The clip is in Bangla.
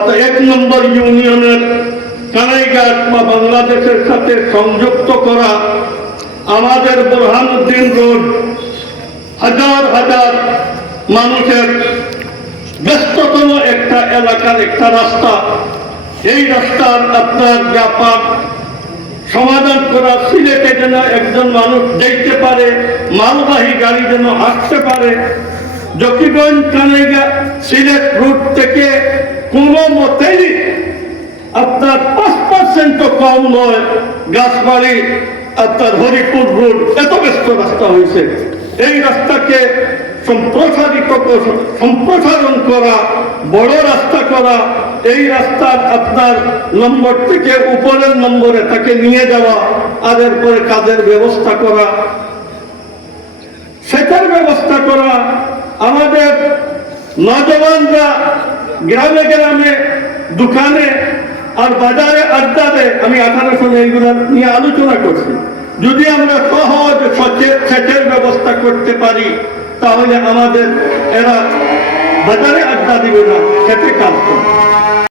এক নম্বর ইউনিয়নের কানাইঘাট বা বাংলাদেশের সাথে সংযুক্ত করা আমাদের বোরহানুদ্দিন রোড হাজার হাজার মানুষের ব্যস্ততম একটা এলাকার একটা রাস্তা। এই রাস্তার আপনার ব্যাপার সমাধান করা সিলেটে যেন একজন মানুষ দেখতে পারে, মালবাহী গাড়ি যেন আসতে পারে। জকিগঞ্জ কানাইগা সিলেট রুট থেকে কোনো মতেই আপনার পাঁচ পার্সেন্টও কম নয়। গাছবাড়ি আপনার হরিপুর রোড এত ব্যস্ত রাস্তা হয়েছে। এই রাস্তাকে সম্প্রসারিত সম্প্রসারণ করা, বড় রাস্তা করা, এই রাস্তার আপনার নম্বর থেকে উপরের নম্বরে তাকে নিয়ে যাওয়া আর এরপরে কাজের ব্যবস্থা করা। সেটার ব্যবস্থা করা আমাদের নজওয়ানরা গ্রামে গ্রামে দোকানে আর বাজারে আড্ডাতে আমি আঠারো সনে এইগুলো নিয়ে আলোচনা করছি যদি আমরা সহজ সচেত সেচের ব্যবস্থা করতে পারি তাহলে আমাদের এরা বাজারে আড্ডা দিবে না খেতে কাজ করবে